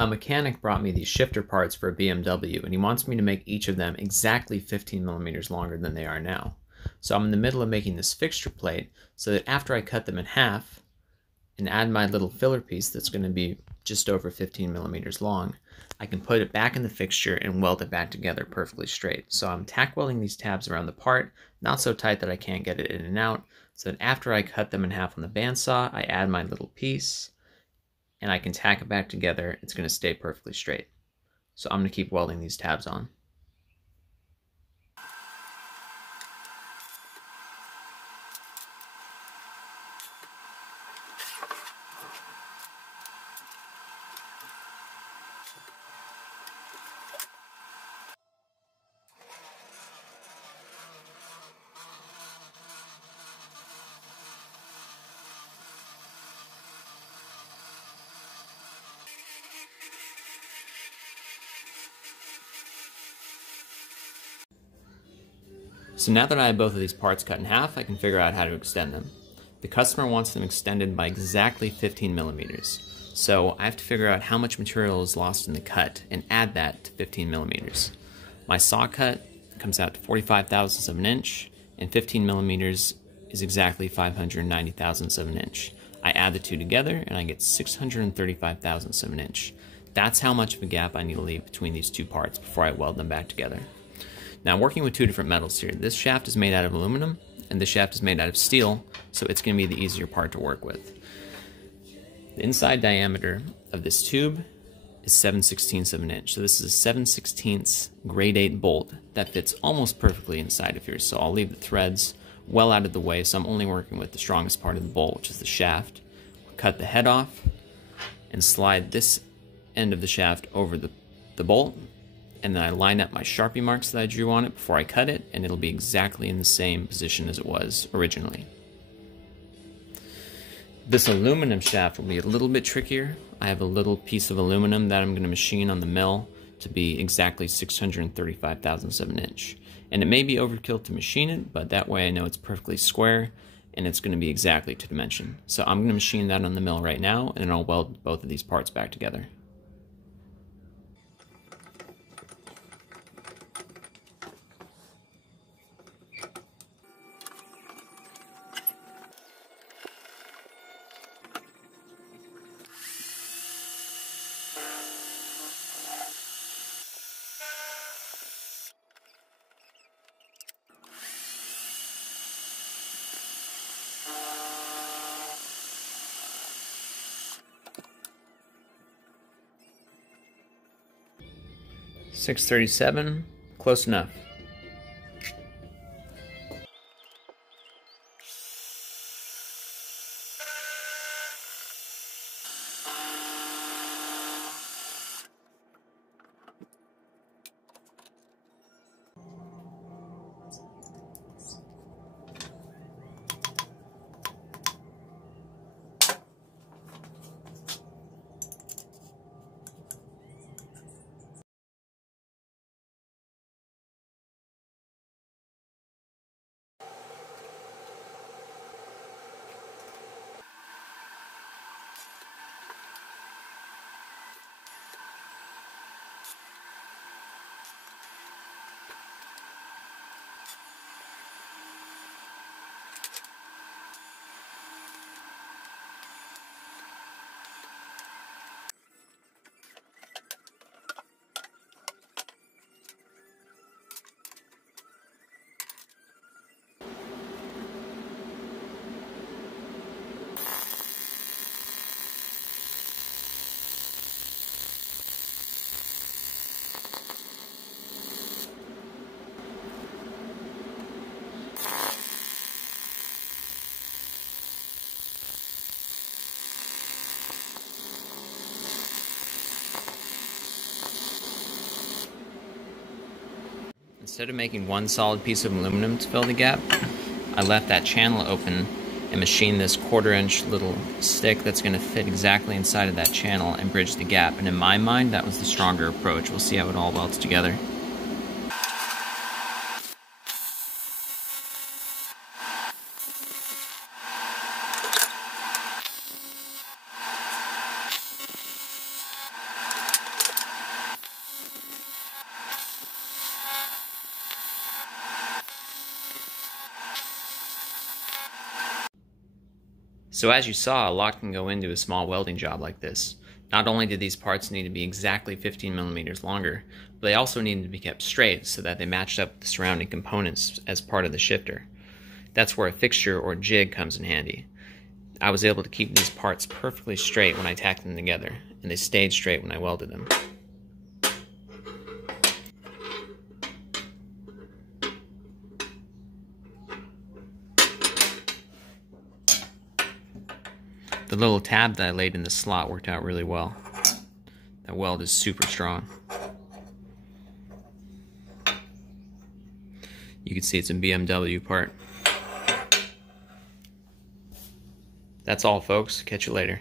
A mechanic brought me these shifter parts for a BMW, and he wants me to make each of them exactly 15 millimeters longer than they are now. So I'm in the middle of making this fixture plate so that after I cut them in half and add my little filler piece that's going to be just over 15 millimeters long, I can put it back in the fixture and weld it back together perfectly straight. So I'm tack welding these tabs around the part, not so tight that I can't get it in and out, so that after I cut them in half on the bandsaw, I add my little piece, and I can tack it back together. It's going to stay perfectly straight. So I'm going to keep welding these tabs on. So now that I have both of these parts cut in half, I can figure out how to extend them. The customer wants them extended by exactly 15 millimeters. So I have to figure out how much material is lost in the cut and add that to 15 millimeters. My saw cut comes out to 45 thousandths of an inch, and 15 millimeters is exactly 590 thousandths of an inch. I add the two together and I get 635 thousandths of an inch. That's how much of a gap I need to leave between these two parts before I weld them back together. Now I'm working with two different metals here. This shaft is made out of aluminum and this shaft is made out of steel, so it's going to be the easier part to work with. The inside diameter of this tube is 7/16 of an inch. So this is a 7/16 grade 8 bolt that fits almost perfectly inside of here. So I'll leave the threads well out of the way, so I'm only working with the strongest part of the bolt, which is the shaft. Cut the head off and slide this end of the shaft over the bolt, and then I line up my Sharpie marks that I drew on it before I cut it, and it'll be exactly in the same position as it was originally. This aluminum shaft will be a little bit trickier. I have a little piece of aluminum that I'm going to machine on the mill to be exactly 635 thousandths of an inch. And it may be overkill to machine it, but that way I know it's perfectly square and it's going to be exactly to dimension. So I'm going to machine that on the mill right now, and I'll weld both of these parts back together. .637, close enough. Instead of making one solid piece of aluminum to fill the gap, I left that channel open and machined this 1/4 inch little stick that's going to fit exactly inside of that channel and bridge the gap. And in my mind, that was the stronger approach. We'll see how it all welds together. So as you saw, a lot can go into a small welding job like this. Not only did these parts need to be exactly 15 millimeters longer, but they also needed to be kept straight so that they matched up with the surrounding components as part of the shifter. That's where a fixture or jig comes in handy. I was able to keep these parts perfectly straight when I tacked them together, and they stayed straight when I welded them. The little tab that I laid in the slot worked out really well. That weld is super strong. You can see it's a BMW part. That's all, folks. Catch you later.